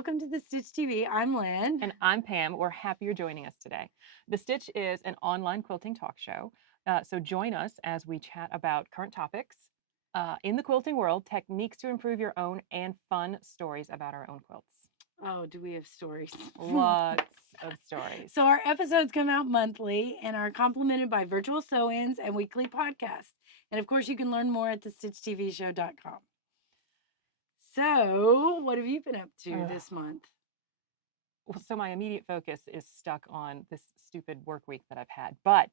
welcome to the Stitch TV. I'm Lynn. And I'm Pam. We're happy you're joining us today. The Stitch is an online quilting talk show. So join us as we chat about current topics in the quilting world, techniques to improve your own, and fun stories about our own quilts. Oh, do we have stories? Lots of stories. So our episodes come out monthly and are complemented by virtual sew-ins and weekly podcasts. And of course, you can learn more at thestitchtvshow.com. So, what have you been up to this month? Well, so my immediate focus is stuck on this stupid work week that I've had. But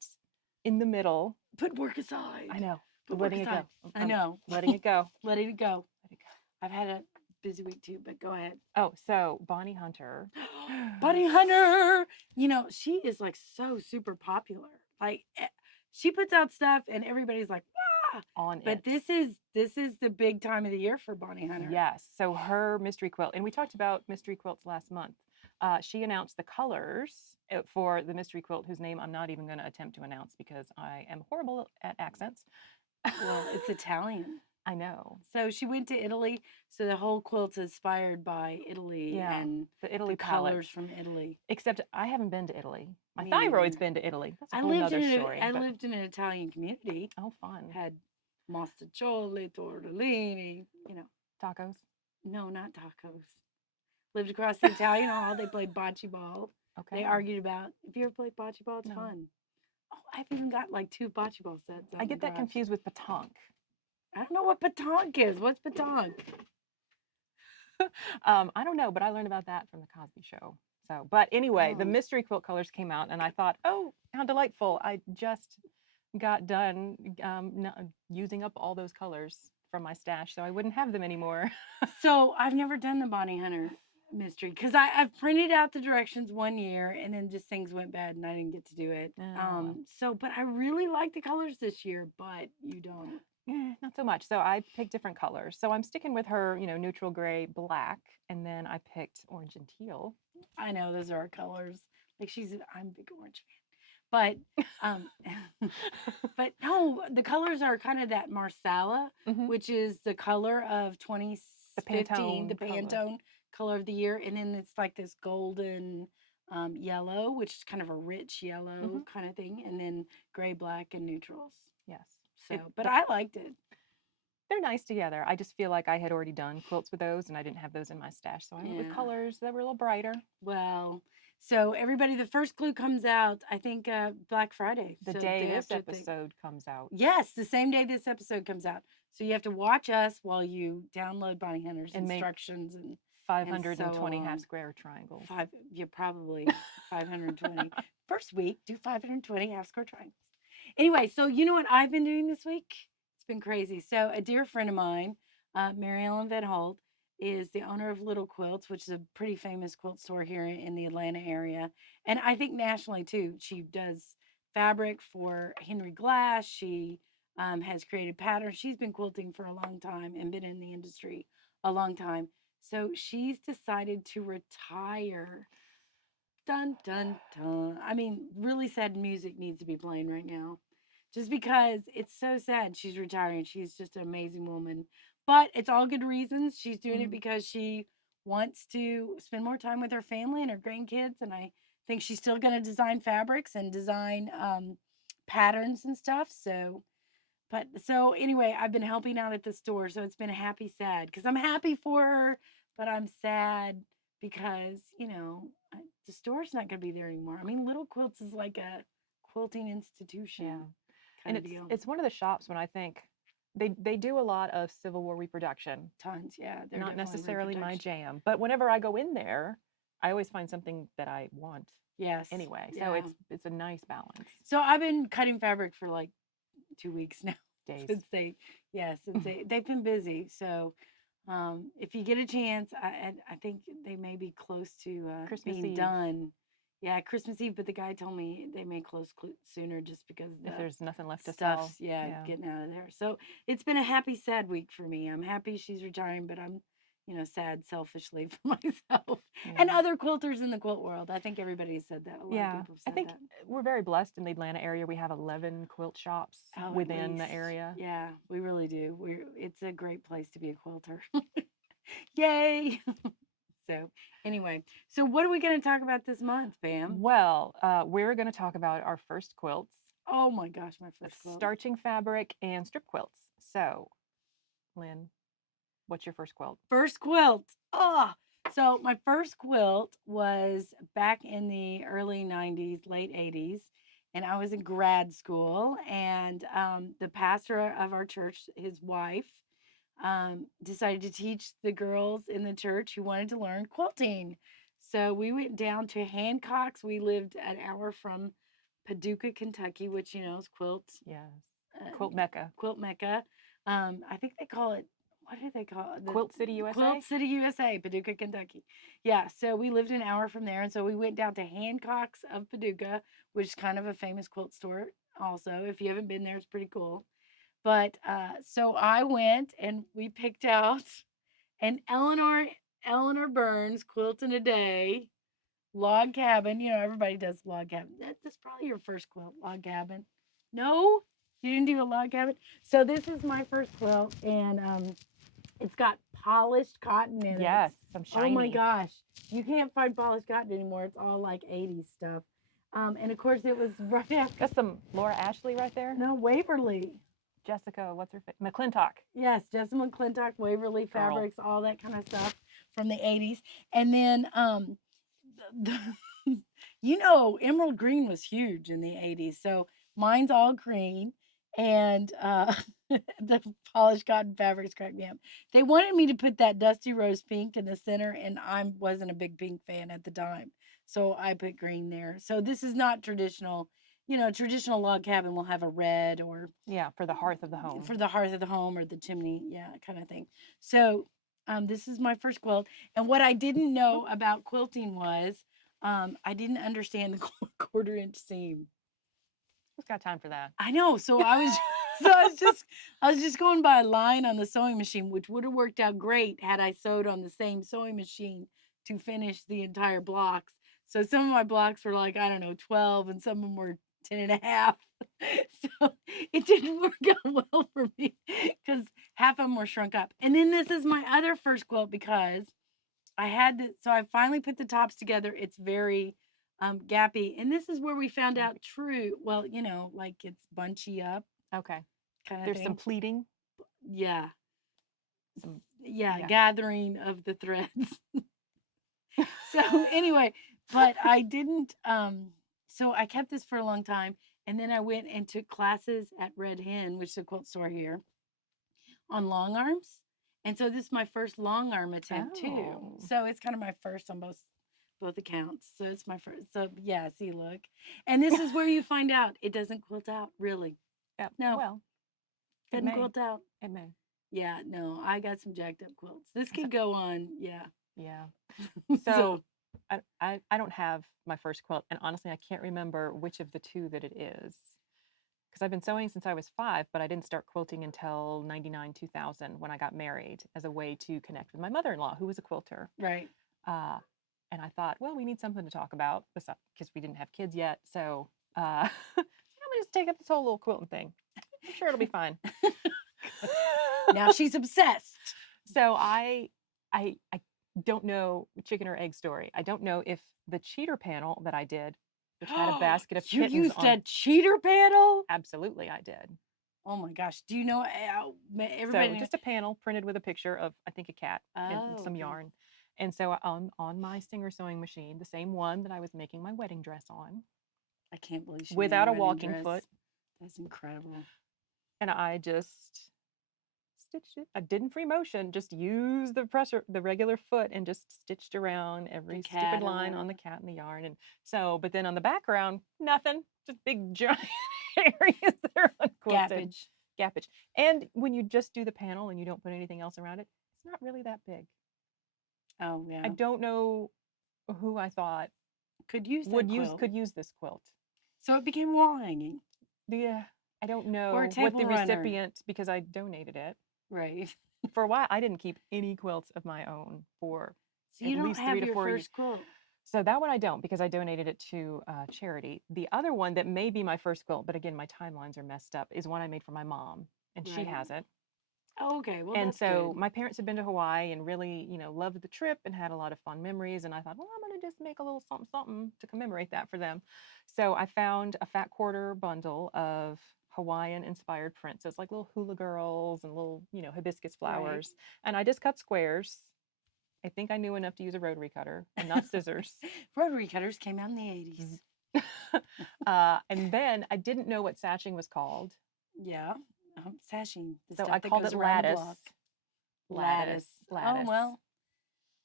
in the middle, Put work aside. I know, Put letting work it aside. go. I know. Letting it go. Letting it go. Let it go. I've had a busy week too, but go ahead. Oh, so Bonnie Hunter. Bonnie Hunter, she is like so super popular. Like she puts out stuff and everybody's like, ah! On But it. this is the big time of the year for Bonnie Hunter. Yes. So her mystery quilt, and we talked about mystery quilts last month. She announced the colors for the mystery quilt, whose name I'm not even going to attempt to announce because I am horrible at accents. Well, it's Italian. I know. So she went to Italy. So the whole quilt's inspired by Italy and the Italy the colors palette. from Italy. Except I haven't been to Italy. My Me thyroid's neither. been to Italy. That's a I whole lived nother in story. I lived in an Italian community. Oh, fun. Had mostaccioli, tortellini, Tacos? No, not tacos. Lived across the Italian Hall. They played bocce ball. Okay. They argued about, if you ever played bocce ball, it's No. fun. Oh, I've even got like 2 bocce ball sets. I get that confused with petanque. I don't know what petanque is. What's petanque? I don't know, but I learned about that from the Cosby Show. So, but anyway, the mystery quilt colors came out, and I thought, oh, how delightful! I just got done using up all those colors from my stash, so I wouldn't have them anymore. So I've never done the Bonnie Hunter mystery because I've printed out the directions one year and then just things went bad and I didn't get to do it. Oh. But I really like the colors this year, but you don't. Not so much. So I picked different colors. So I'm sticking with her, neutral gray, black, and then I picked orange and teal. I know those are our colors. Like I'm a big orange fan. But no, the colors are kind of that Marsala, which is the color of 2015, the Pantone color of the year, and then it's like this golden yellow, which is kind of a rich yellow kind of thing, and then gray, black, and neutrals. Yes. So, but I liked it. They're nice together. I just feel like I had already done quilts with those, and I didn't have those in my stash, so I went with colors that were a little brighter. Well, so everybody, the first clue comes out, I think, Black Friday. The day this episode comes out. Yes, the same day this episode comes out. So you have to watch us while you download Bonnie Hunter's instructions and 520 half square triangles. Probably 520. First week, do 520 half square triangles. Anyway, so you know what I've been doing this week? It's been crazy. So a dear friend of mine, Mary Ellen Van Holt, is the owner of Little Quilts, which is a pretty famous quilt store here in the Atlanta area. And I think nationally too. She does fabric for Henry Glass. She has created patterns. She's been quilting for a long time and been in the industry a long time. So she's decided to retire. Dun, dun, dun. I mean, really sad music needs to be playing right now. Just because it's so sad she's retiring. She's just an amazing woman. But it's all good reasons. She's doing it because she wants to spend more time with her family and her grandkids. And I think she's still going to design fabrics and design patterns and stuff. So anyway, I've been helping out at the store. So it's been a happy, sad because I'm happy for her, but I'm sad because, the store's not going to be there anymore. I mean, Little Quilts is like a quilting institution. And it's one of the shops when I think they do a lot of Civil War reproduction. Tons, yeah. They're not necessarily my jam, but whenever I go in there, I always find something that I want. Yes. Anyway, so it's a nice balance. So I've been cutting fabric for like 2 weeks now. Days. Since they've been busy. So if you get a chance, I think they may be close to Christmas being Eve. done. Yeah, Christmas Eve, but the guy told me they may close sooner just because if there's nothing left to sell. Yeah, getting out of there. So it's been a happy, sad week for me. I'm happy she's retiring, but I'm, sad selfishly for myself and other quilters in the quilt world. I think everybody said that. A lot of people said I think that. We're very blessed in the Atlanta area. We have 11 quilt shops within the area. Yeah, we really do. It's a great place to be a quilter. Yay! So anyway, so what are we going to talk about this month, Pam? Well, we're going to talk about our first quilts, Oh my gosh, my first quilt. starching fabric, and strip quilts. So, Lynn, what's your first quilt? First quilt. Oh, so my first quilt was back in the early 90s, late 80s. And I was in grad school, and the pastor of our church, his wife, decided to teach the girls in the church who wanted to learn quilting. So we went down to Hancock's. We lived an hour from Paducah, Kentucky, which you know is Yes. Quilt uh, Mecca. quilt mecca. I think they call it. What do they call it? Quilt City, USA? Quilt City, USA, Paducah, Kentucky. Yeah, so we lived an hour from there, and so we went down to Hancock's of Paducah, which is kind of a famous quilt store. Also, if you haven't been there, it's pretty cool. But so I went and we picked out an Eleanor Burns quilt in a day log cabin. You know, everybody does log cabin. That's probably your first quilt, log cabin. No, you didn't do a log cabin. So this is my first quilt, and it's got polished cotton in it. Yes, some shiny. Oh my gosh, you can't find polished cotton anymore. It's all like 80s stuff. And of course, it was right after. That's some Laura Ashley right there. No, Waverly. Jessica, what's her McClintock. Yes, Jessica McClintock, Waverly Girl. Fabrics, all that kind of stuff from the 80s. And then you know, emerald green was huge in the 80s. So mine's all green, and the polished cotton fabrics cracked me up. They wanted me to put that dusty rose pink in the center, and I wasn't a big pink fan at the time. So I put green there. So this is not traditional. You know, traditional log cabin will have a red or Yeah, for the hearth of the home. for the hearth of the home or the chimney, yeah, kind of thing. So this is my first quilt, and what I didn't know about quilting was I didn't understand the 1/4 inch seam. Who's got time for that? I know, so I was I was just going by a line on the sewing machine, which would have worked out great had I sewed on the same sewing machine to finish the entire blocks. So some of my blocks were like, I don't know, 12, and some of them were 10 and a half. So it didn't work out well for me because half of them were shrunk up. And then this is my other first quilt because I had to, so I finally put the tops together. It's very gappy. And this is where we found out true, well, you know, like it's bunchy up Okay. kind of There's thing. some pleating. Yeah. Some, Yeah, yeah. gathering of the threads. So anyway, but I didn't so I kept this for a long time, and then I went and took classes at Red Hen, which is a quilt store here, on long arms. And so this is my first long arm attempt too. Oh. So it's kind of my first on both accounts. So it's my first. So yeah, see, look. And this is where you find out it doesn't quilt out, really. Yeah. No. Well, it Doesn't may. quilt out. It may. Yeah, no, I got some jacked up quilts. This could go on, yeah. Yeah. So I don't have my first quilt, and honestly, I can't remember which of the two that it is. Because I've been sewing since I was 5, but I didn't start quilting until 99, 2000 when I got married as a way to connect with my mother-in-law, who was a quilter. Right. And I thought, well, we need something to talk about because we didn't have kids yet. So I'm going to just take up this whole little quilting thing. I'm sure it'll be fine. Now she's obsessed. So I don't know, chicken or egg story. I don't know if the cheater panel that I did, which had a basket of You kittens used on. a cheater panel? Absolutely, I did. Oh my gosh. Do you know So just a panel printed with a picture of, I think, a cat and some okay. yarn. And so on my Singer sewing machine, the same one that I was making my wedding dress on, I can't believe she without a wedding walking dress. foot, That's incredible. and I just stitched it. I didn't free motion, just used the regular foot, and just stitched around every stupid line on the cat and the yarn. And so, but then on the background, nothing, just big giant areas that are unquilted. Gappage. And when you just do the panel and you don't put anything else around it, it's not really that big. Oh yeah. I don't know who I thought could use this quilt. So it became wall hanging. Yeah. I don't know Or a what table the runner. recipient, because I donated it. Right. For a while, I didn't keep any quilts of my own for So at you don't least have 3 to your 4 years. first quilt. So that one I don't, because I donated it to charity. The other one that may be my first quilt, but again, my timelines are messed up, is one I made for my mom, and she has it. Oh, okay. Well, And that's so good. my parents had been to Hawaii and really, loved the trip and had a lot of fond memories. And I thought, well, I'm going to just make a little something, something to commemorate that for them. So I found a fat quarter bundle of Hawaiian inspired prints. So it's like little hula girls and little, hibiscus Right. flowers. And I just cut squares. I think I knew enough to use a rotary cutter and not scissors. Rotary cutters came out in the 80s. And then I didn't know what sashing was called. Yeah. Sashing, the So stuff I that called goes it around the lattice. block. Lattice. Oh, Lattice. well,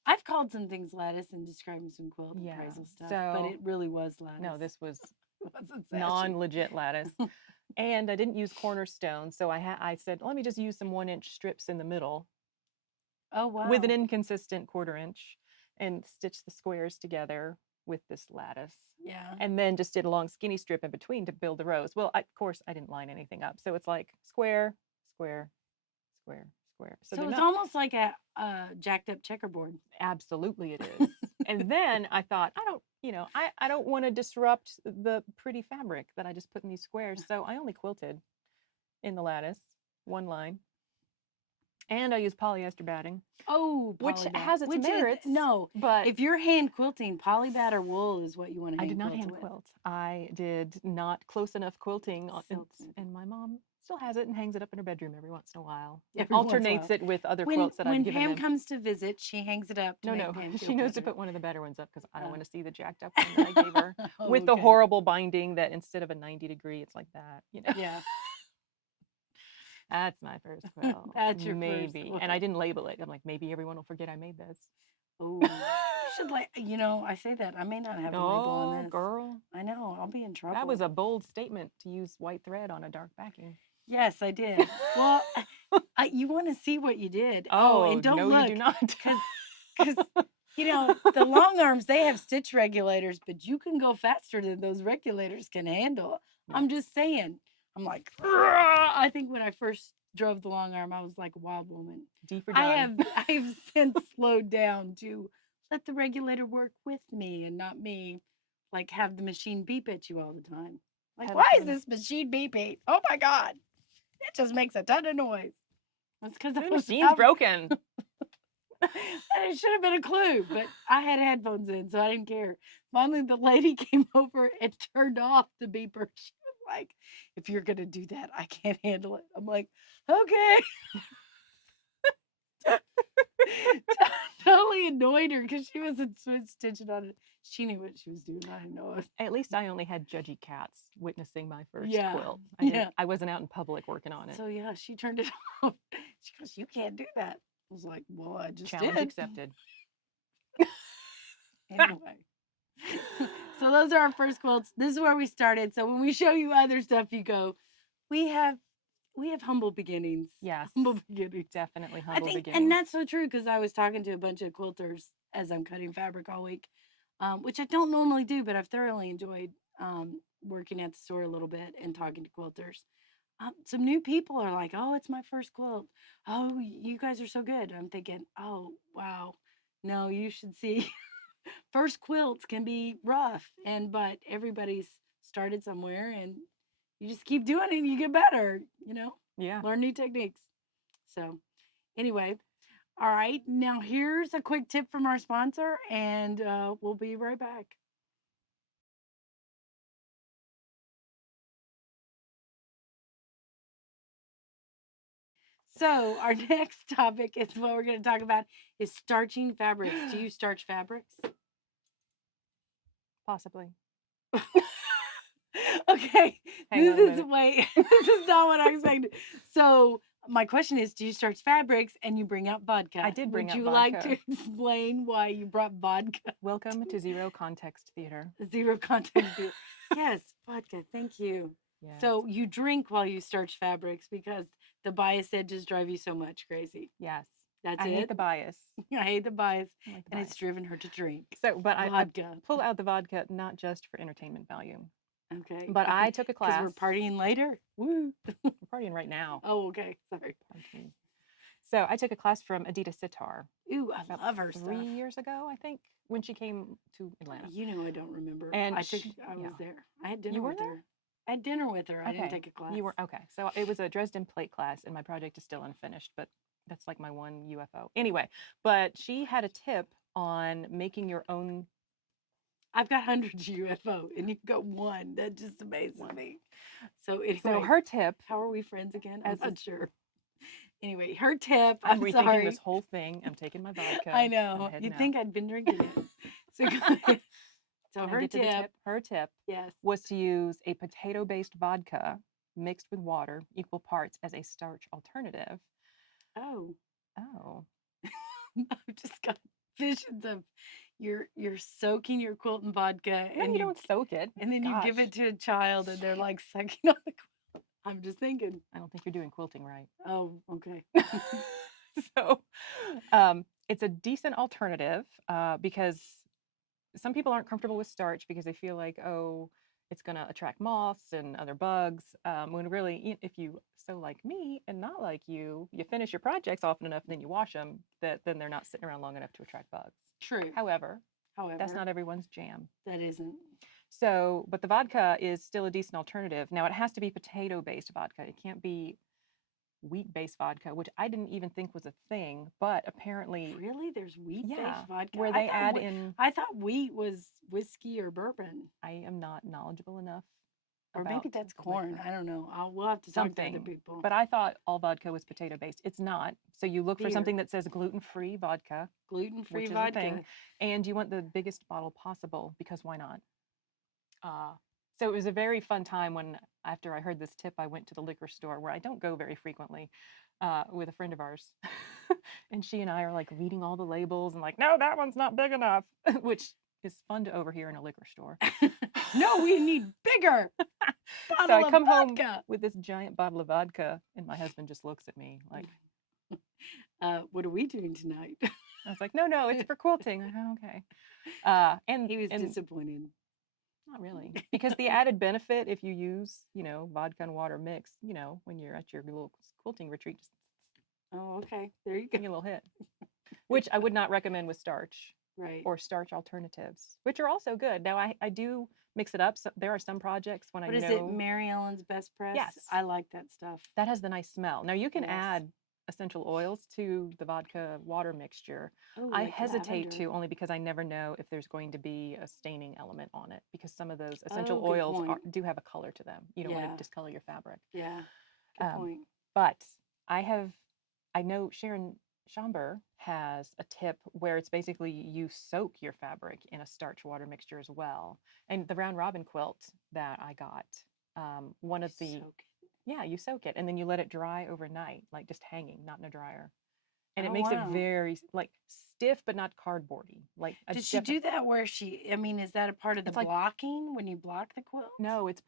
I've called some things lattice and describing some quilt Yeah. appraisal stuff, but So it really was lattice. no, this was It wasn't sashing. non-legit lattice. And I didn't use cornerstone, so I said, let me just use some 1-inch strips in the middle Oh, wow. with an inconsistent 1/4 inch and stitch the squares together with this lattice. Yeah. And then just did a long skinny strip in between to build the rows. Well, of course, I didn't line anything up. So it's like square, square, square, square. So it's almost like a jacked up checkerboard. Absolutely it is. And then I thought, I don't want to disrupt the pretty fabric that I just put in these squares. So I only quilted in the lattice, one line. And I use polyester batting. Oh, which has its merits. No, but if you're hand quilting, polybat or wool is what you want to hand I did not quilt hand with. quilt. I did not close enough quilting, Silk. and my mom still has it and hangs it up in her bedroom every once in a while. Every once in a Alternates while. it with other quilts that I've When given Pam them. comes to visit, she hangs it up to No, make no, Pam feel she knows to better. put one of the better ones up because I don't want to see the jacked up Oh. one that I gave her with the Okay. horrible binding that instead of a 90-degree, it's like that. Yeah. That's my first quilt. That's your maybe. first quilt. And I didn't label it. I'm like, maybe everyone will forget I made this. Oh, you should I say that. I may not have a label on this. Girl. I know. I'll be in trouble. That was a bold statement to use white thread on a dark backing. Yes, I did. Well, you want to see what you did. Oh, and don't no, look. you do not. Because the long arms, they have stitch regulators, but you can go faster than those regulators can handle. Yeah. I'm just saying. I'm like, I think when I first drove the long arm, I was like a wild woman. D for Johnny. I've since slowed down to let the regulator work with me and not me, like have the machine beep at you all the time. Like, why is this machine beeping? Oh my God. It just makes a ton of noise. That's because the machine's broken. It should have been a clue, but I had headphones in, so I didn't care. Finally, the lady came over and turned off the beeper. She was like, if you're going to do that, I can't handle it. I'm like, okay. Totally annoyed her because she wasn't stitching on it. She knew what she was doing. I didn't know it. At least I only had judgy cats witnessing my first quilt. I wasn't out in public working on it. So yeah, she turned it off. She goes, "You can't do that." I was like, "Well, I just Challenge did." accepted. Anyway, so those are our first quilts. This is where we started. So when we show you other stuff, you go, "We have humble beginnings." Yes, humble beginnings. Definitely humble beginnings. And that's so true because I was talking to a bunch of quilters as I'm cutting fabric all week, which I don't normally do, but I've thoroughly enjoyed working at the store a little bit and talking to quilters. Some new people are like, "Oh, it's my first quilt. Oh, you guys are so good." I'm thinking, "Oh, wow. No, you should see. First quilts can be rough, but everybody's started somewhere, and you just keep doing it, and you get better. Yeah. Learn new techniques." So, anyway, all right. Now here's a quick tip from our sponsor, and we'll be right back. So our next topic is what we're going to talk about is starching fabrics. Do you starch fabrics? Possibly. Okay. Hang on a minute. This is not what I expected. So my question is, do you starch fabrics and you bring out vodka? I did bring out vodka. Would you like to explain why you brought vodka? Welcome to Zero Context Theater. Zero Context Theater. Yes, vodka. Thank you. Yes. So you drink while you starch fabrics because the bias edges drive you so much crazy. Yes. I hate the bias. I hate the bias. And it's driven her to drink. So, but I pull out the vodka not just for entertainment value. Okay. But I took a class. Because we're partying later. Woo. We're partying right now. Oh, okay. Sorry. So I took a class from Adita Sitar. Ooh, I love her 3 years ago, I think, when she came to Atlanta. I don't remember. And I was there. I had dinner with her. I had dinner with her. I didn't Okay. take a class. You were okay. So it was a Dresden plate class, and my project is still unfinished, but that's like my one UFO. Anyway, but she had a tip on making your own I've got hundreds of UFO, and you got one. That just amazes one. me. So So anyway, her tip, how are we friends again? I'm as not sure. Anyway, her tip. I'm I'm rethinking this sorry. whole thing. I'm taking my vodka. I I'm know. heading You'd out. think I'd been drinking it. So, so Can I her get to the tip. tip? Her tip Yes. was to use a potato-based vodka mixed with water, equal parts, as a starch alternative. Oh, Oh, I've just got visions of you're soaking your quilt in vodka, no, and you don't soak it. and then you give Gosh, it to a child, and they're like sucking on the quilt. I'm just thinking. I don't think you're doing quilting right. Oh, okay. So, it's a decent alternative because some people aren't comfortable with starch because they feel like, oh, it's going to attract moths and other bugs. When really, if you so like me and not like you finish your projects often enough and then you wash them, then they're not sitting around long enough to attract bugs. True. However, that's However, not everyone's jam. that isn't. So, but the vodka is still a decent alternative. Now, it has to be potato-based vodka. It can't be wheat-based vodka, which I didn't even think was a thing, but apparently, Really, there's wheat-based yeah, vodka. where they add in. I thought wheat was whiskey or bourbon, I am not knowledgeable enough or maybe about that's the corn. liquor. I don't know. We'll have to talk to other Something, people. but I thought all vodka was potato-based. It's not. So you look for Beer, something that says gluten-free vodka, gluten-free which is a vodka. thing, and you want the biggest bottle possible because why not? So it was a very fun time when, after I heard this tip, I went to the liquor store where I don't go very frequently with a friend of ours. And she and I are like reading all the labels and like, no, that one's not big enough, which is fun to overhear in a liquor store. No, we need bigger. Bottle So I of come home vodka. with this giant bottle of vodka, and my husband just looks at me like, What are we doing tonight? I was like, no, it's for quilting. Like, oh, okay. He was And disappointed. not really, because the added benefit if you use, vodka and water mix, when you're at your little quilting retreat, just Oh, okay. There you give go. me a little hit, which I would not recommend with starch Right. or starch alternatives, which are also good. Now I do mix it up. So there are some projects when What I is it? know, Mary Ellen's Best Press? yes, I like that stuff. that has the nice smell. Now you can Yes. add essential oils to the vodka water mixture. Oh, I like hesitate lavender. to only because I never know if there's going to be a staining element on it because some of those essential Oh, good oils point. do have a color to them. You don't want Yeah. to discolor your fabric. Yeah. Good Um, point. but I know Sharon Schomburg has a tip where it's basically you soak your fabric in a starch water mixture as well. And the round robin quilt that I got, one of the, Soak it. yeah, you soak it and then you let it dry overnight, like just hanging, not in a dryer. And it Oh, makes it wow. very like stiff but not cardboardy. Like a Did she do that where she, I mean, is that a part of the it's like blocking when you block the quilt? no, it's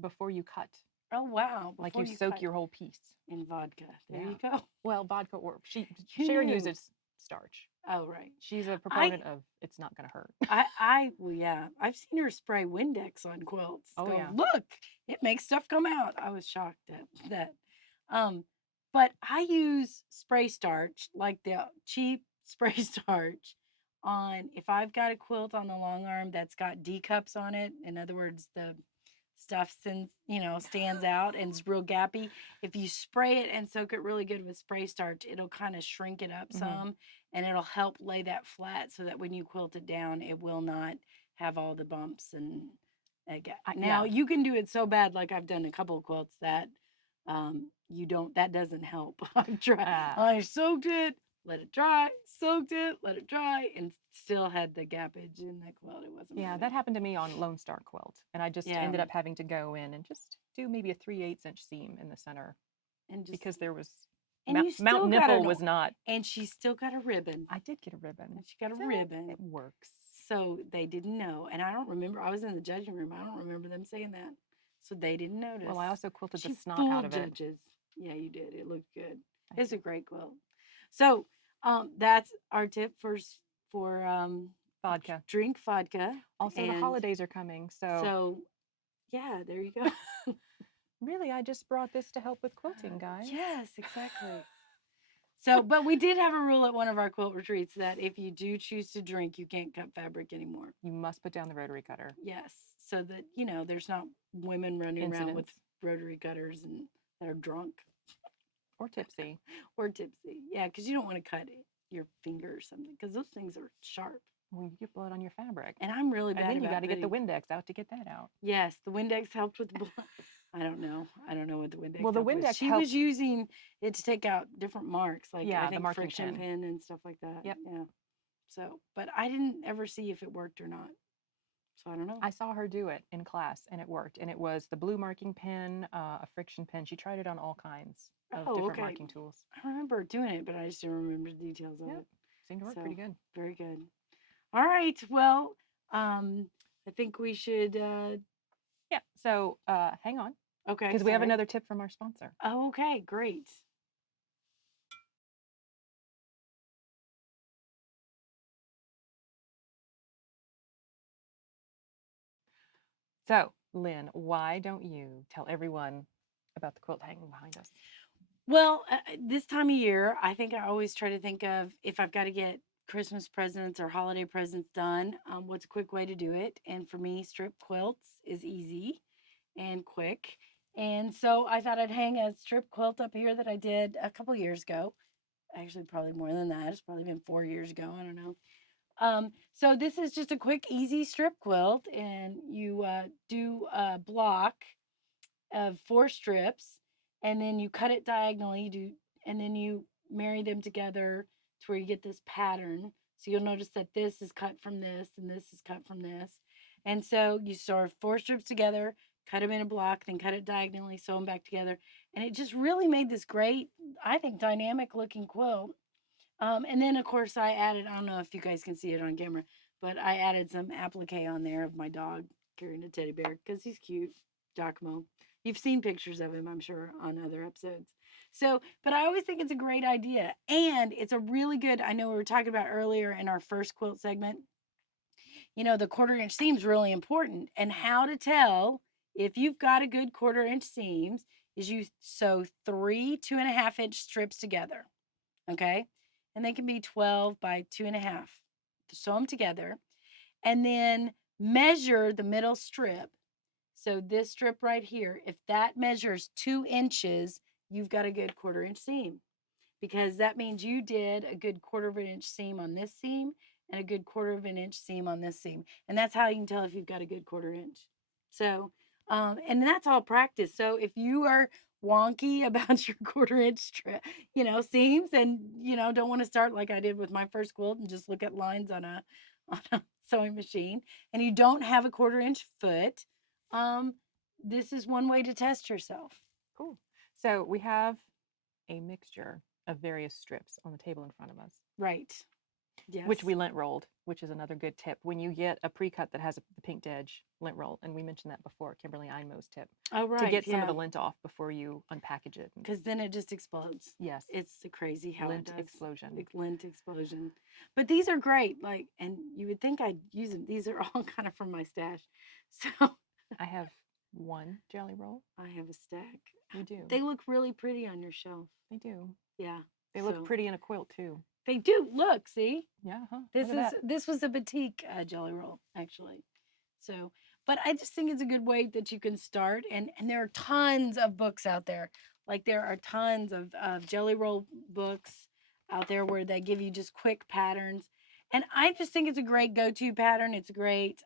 before you cut. Oh, wow. Like Before you you soak cut your whole piece. in vodka. There Yeah. you go. Well, vodka or Who Sharon knew? uses starch. Oh, right. She's a I, proponent of it's not going to hurt. well, yeah. I've seen her spray Windex on quilts. Oh, Go, yeah. look, it makes stuff come out. I was shocked at that. Um, but I use spray starch, like the cheap spray starch, on if I've got a quilt on the long arm that's got D cups on it. In other words, the stuff stands out and it's real gappy. If you spray it and soak it really good with spray starch, it'll kind of shrink it up some, and it'll help lay that flat so that when you quilt it down, it will not have all the bumps and now Yeah. you can do it so bad, like I've done a couple of quilts that you don't that doesn't help. I've tried. I soaked it, let it dry, soaked it, let it dry, and still had the gappage in the quilt. It wasn't Yeah, moving. that happened to me on Lone Star Quilt. And I just Yeah. ended up having to go in and just do maybe a 3/8 inch seam in the center And just because there was and you still Mount got Nipple an was not. and she still got a ribbon. I did get a ribbon. And she got a So ribbon. it works. So they didn't know. And I don't remember. I was in the judging room. I don't remember them saying that. So they didn't notice. Well, I also quilted She the snot fooled out of it. judges. Yeah, you did. It looked good. Thank It's you. a great quilt. So that's our tip for Vodka. drink vodka. Also, the holidays are coming. So yeah, there you go. Really, I just brought this to help with quilting, guys. Yes, exactly. So, but we did have a rule at one of our quilt retreats that if you do choose to drink, you can't cut fabric anymore. You must put down the rotary cutter. Yes. so that, you know, there's not women running around with Incidents. rotary cutters and that are drunk Or tipsy. or tipsy. Yeah, because you don't want to cut your finger or something because those things are sharp. Well, you get blood on your fabric. And I'm really And bad then you about got to get the putting. Windex out to get that out. Yes, the Windex helped with the blood. I don't know. I don't know what the Windex Well, the helped with. Windex She was helped. using it to take out different marks, like I Yeah, the think marking friction pen. pin and stuff like that. Yep. Yeah. So, but I didn't ever see if it worked or not. So I don't know. I saw her do it in class and it worked. And it was the blue marking pen, a friction pen. She tried it on all kinds of Oh, different okay. marking tools. I remember doing it, but I just didn't remember the details of Yep. it. Seemed to work So pretty good. very good. All right. Well, I think we should. Yeah. So hang on, Okay. because we have Sorry. another tip from our sponsor. Oh, okay. Great. So, Lynn, why don't you tell everyone about the quilt hanging behind us? Well, this time of year, I think I always try to think of if I've got to get Christmas presents or holiday presents done, what's a quick way to do it? And for me, strip quilts is easy and quick. And so I thought I'd hang a strip quilt up here that I did a couple years ago. Actually, probably more than that. It's probably been 4 years ago. I don't know. So this is just a quick, easy strip quilt, and you do a block of 4 strips, and then you cut it diagonally. And then you marry them together to where you get this pattern. So you'll notice that this is cut from this, and this is cut from this. And so you sew 4 strips together, cut them in a block, then cut it diagonally, sew them back together, and it just really made this great, I think, dynamic looking quilt. And then of course I added, I don't know if you guys can see it on camera, but I added some applique on there of my dog carrying a teddy bear because he's cute, Giacomo. You've seen pictures of him, I'm sure, on other episodes. So, but I always think it's a great idea. And it's a really good, I know we were talking about earlier in our first quilt segment, you know, the 1/4 inch seam is really important. And how to tell if you've got a good 1/4 inch seams is you sew 3 2.5 inch strips together. Okay. And they can be 12 by 2.5. Sew them together and then measure the middle strip. So this strip right here, if that measures 2 inches, you've got a good 1/4 inch seam because that means you did a good 1/4 of an inch seam on this seam and a good 1/4 of an inch seam on this seam. And that's how you can tell if you've got a good 1/4 inch. So, and that's all practice. So if you are wonky about your 1/4 inch, seams and, don't want to start like I did with my first quilt and just look at lines on a, on a sewing machine and you don't have a 1/4 inch foot, um, this is one way to test yourself. Cool. So we have a mixture of various strips on the table in front of us. Right. Yes. Which we lint rolled, which is another good tip. When you get a pre-cut that has the pinked edge, lint roll, and we mentioned that before, Kimberly Einmo's tip, Oh, right. to get some of the lint off before you unpackage it. Because then it just explodes. Yes. It's crazy how lint it does. explosion. Lint explosion. But these are great. Like, and you would think I'd use them. These are all kind of from my stash. So I have one jelly roll. I have a stack. You do. They look really pretty on your shelf. They do. Yeah. They look pretty in a quilt too. They do. Look, see? Yeah. This was a batik jelly roll, actually. So, but I just think it's a good way that you can start. And there are tons of books out there. Like there are tons of jelly roll books out there where they give you just quick patterns. And I just think it's a great go-to pattern. It's a great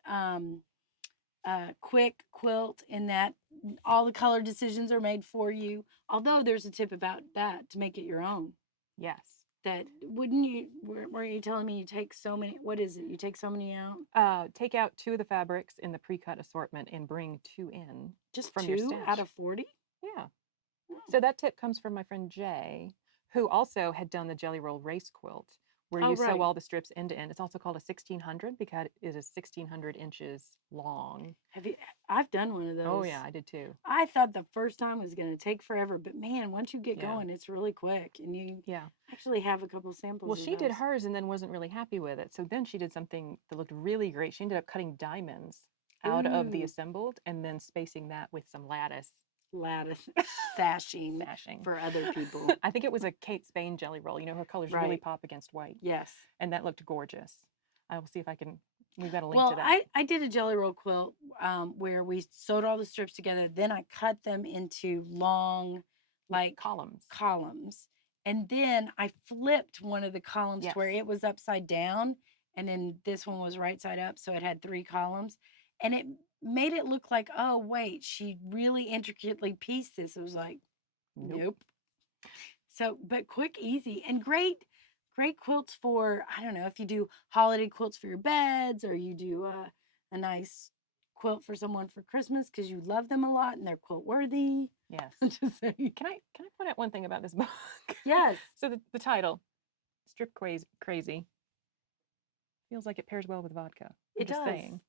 quick quilt in that all the color decisions are made for you. Although there's a tip about that to make it your own. Yes. That wouldn't you? Were you telling me you take so many? What is it? You take so many out? Take out 2 of the fabrics in the pre-cut assortment and bring 2 in. Just from 2 your stash. out of 40? Yeah. Oh. So that tip comes from my friend Jay, who also had done the jelly roll race quilt, where you sew all the strips end to end. It's also called a 1600 because it is 1600 inches long. I've done one of those. Oh yeah, I did too. I thought the first time was going to take forever, but man, once you get going, it's really quick, and you actually have a couple samples. Well, she did hers and then wasn't really happy with it, so then she did something that looked really great. She ended up cutting diamonds out of the assembled and then spacing that with some lattice sashing for other people. I think it was a Kate Spade jelly roll. You know, her colors really pop against white. Yes. And that looked gorgeous. I will see if I can We've got a link to Well, that. I did a jelly roll quilt where we sewed all the strips together. Then I cut them into long, like Columns. columns. And then I flipped one of the columns to where Yes. it was upside down. And then this one was right side up. So it had 3 columns. And it made it look like, oh, wait, she really intricately pieced this. It was like, Nope. nope. So, but quick, easy, and great quilts for, I don't know, if you do holiday quilts for your beds, or you do a nice quilt for someone for Christmas because you love them a lot and they're quilt worthy. Yes. Just saying. Can I point out one thing about this book? Yes, So the title, Strip Crazy, feels like it pairs well with vodka. I'm it just does. saying.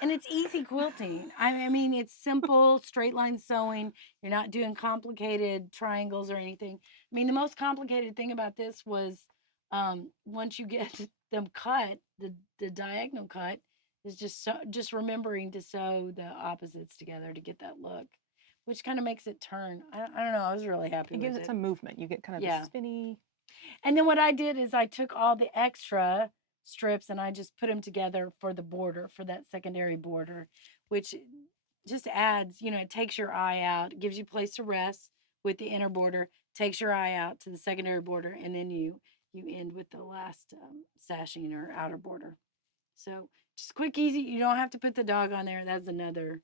And it's easy quilting. I mean, it's simple, straight line sewing. You're not doing complicated triangles or anything. I mean, the most complicated thing about this was once you get them cut, the diagonal cut is just remembering to sew the opposites together to get that look, which kind of makes it turn. I don't know. I was really happy It with gives it some movement. You get kind of Yeah. the spinny. And then what I did is I took all the extra strips and I just put them together for the border, for that secondary border, which just adds, it takes your eye out, it gives you place to rest with the inner border, takes your eye out to the secondary border, and then you end with the last sashing or outer border. So just quick, easy. You don't have to put the dog on there. That's another,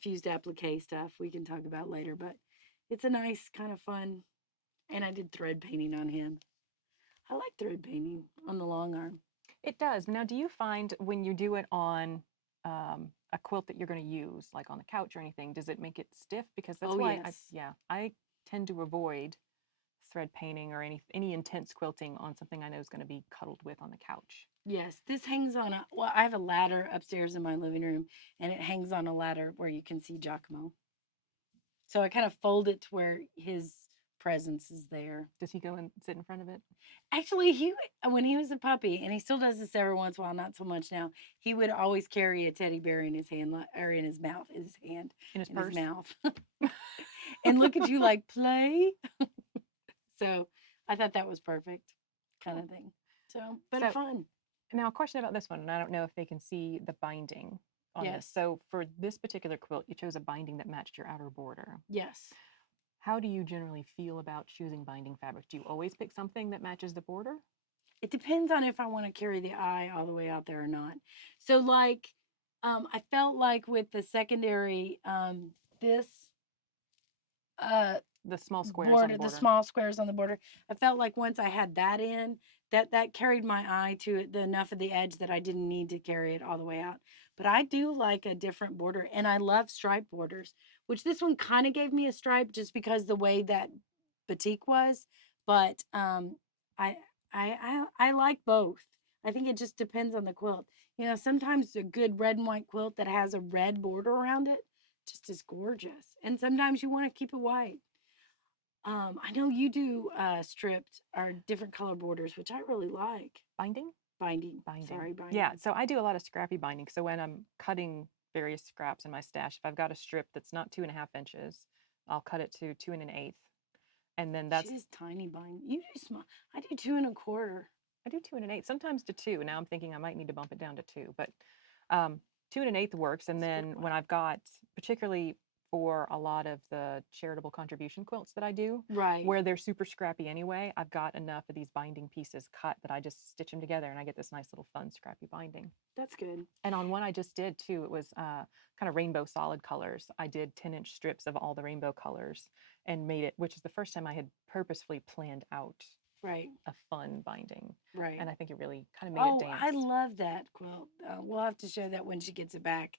fused applique stuff we can talk about later. But it's a nice kind of fun, and I did thread painting on him. I like thread painting on the long arm. It does. Now, do you find when you do it on a quilt that you're going to use, like on the couch or anything, does it make it stiff? Because that's Oh, why yes. I tend to avoid thread painting or any intense quilting on something I know is going to be cuddled with on the couch. Yes, this hangs on well, I have a ladder upstairs in my living room, and it hangs on a ladder where you can see Giacomo. So I kind of fold it to where his presence is there. Does he go and sit in front of it? Actually, when he was a puppy, and he still does this every once in a while, not so much now. He would always carry a teddy bear in his hand, or in his mouth, his hand, In his in purse? his mouth, and look at you like play. So I thought that was perfect, kind of thing. So, but So fun. now a question about this one, and I don't know if they can see the binding on this. Yes. So for this particular quilt, you chose a binding that matched your outer border. Yes. How do you generally feel about choosing binding fabric? Do you always pick something that matches the border? It depends on if I want to carry the eye all the way out there or not. So, like, I felt like with the secondary, this The small squares on the border, the border. small squares on the border, I felt like once I had that in, that carried my eye to the enough of the edge that I didn't need to carry it all the way out. But I do like a different border, and I love stripe borders, which this one kind of gave me a stripe just because the way that batik was. But I I like both. I think it just depends on the quilt. Sometimes a good red and white quilt that has a red border around it just is gorgeous, and sometimes you want to keep it white. I know you do stripped or different color borders, which I really like. Binding? Binding. Binding. Sorry, binding. Yeah, so I do a lot of scrappy binding. So when I'm cutting various scraps in my stash, if I've got a strip that's not 2.5 inches, I'll cut it to 2 1/8. And then that's She is tiny binding. You do small. I do 2 1/4. I do 2 1/8, sometimes to 2. Now I'm thinking I might need to bump it down to 2, but 2 1/8 works. And That's a good then one. when I've got, particularly for a lot of the charitable contribution quilts that I do, Right. where they're super scrappy anyway, I've got enough of these binding pieces cut that I just stitch them together and I get this nice little fun scrappy binding. That's good. And on one I just did too, it was kind of rainbow solid colors. I did 10-inch strips of all the rainbow colors and made it, which is the first time I had purposefully planned out Right. a fun binding. Right. And I think it really kind of made it Oh, dance. I love that quilt. We'll have to show that when she gets it back.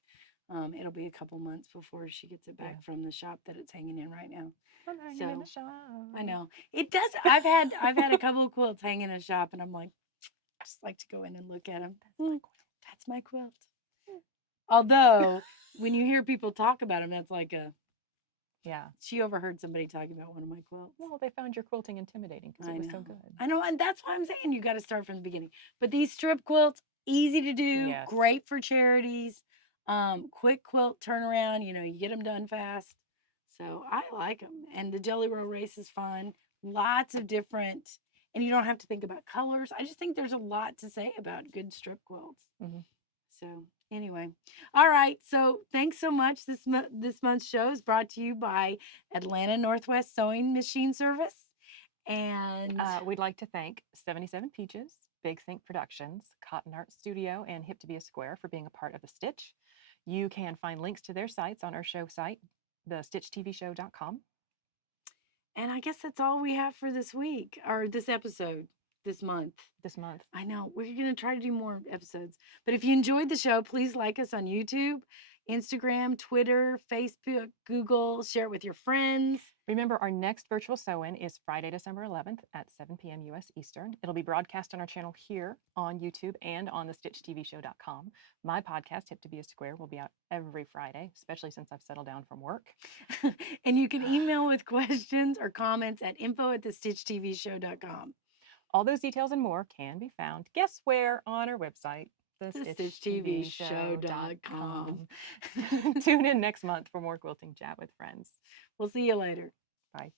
It'll be a couple months before she gets it back from the shop that it's hanging in right now. I'm hanging in the shop. I know it does. I've had a couple of quilts hang in a shop, and I'm like, just like to go in and look at them. That's my quilt. Although when you hear people talk about them, that's like Yeah. she overheard somebody talking about one of my quilts. Well, they found your quilting intimidating because it was so good. I know, and that's why I'm saying you got to start from the beginning. But these strip quilts, easy to do, Yes. great for charities, quick quilt turnaround. You get them done fast. So I like them, and the Jelly Roll race is fun. Lots of different and you don't have to think about colors. I just think there's a lot to say about good strip quilts. Mm-hmm. So anyway, all right. So thanks so much. This month's show is brought to you by Atlanta Northwest Sewing Machine Service, and We'd like to thank 77 Peaches, Big Think Productions, Cotton Art Studio, and Hip to Be a Square for being a part of The Stitch. You can find links to their sites on our show site, thestitchtvshow.com. and I guess that's all we have for this week or this episode this month. This month. I know we're going to try to do more episodes. But if you enjoyed the show, please like us on YouTube, Instagram, Twitter, Facebook, Google, share it with your friends. Remember, our next virtual sew-in is Friday, December 11th at 7 p.m. U.S. Eastern. It'll be broadcast on our channel here on YouTube and on thestitchtvshow.com. My podcast, Hip to Be a Square, will be out every Friday, especially since I've settled down from work. And you can email with questions or comments at info@thestitchtvshow.com. All those details and more can be found, guess where, on our website, thestitchtvshow.com. Tune in next month for more quilting chat with friends. We'll see you later. Bye.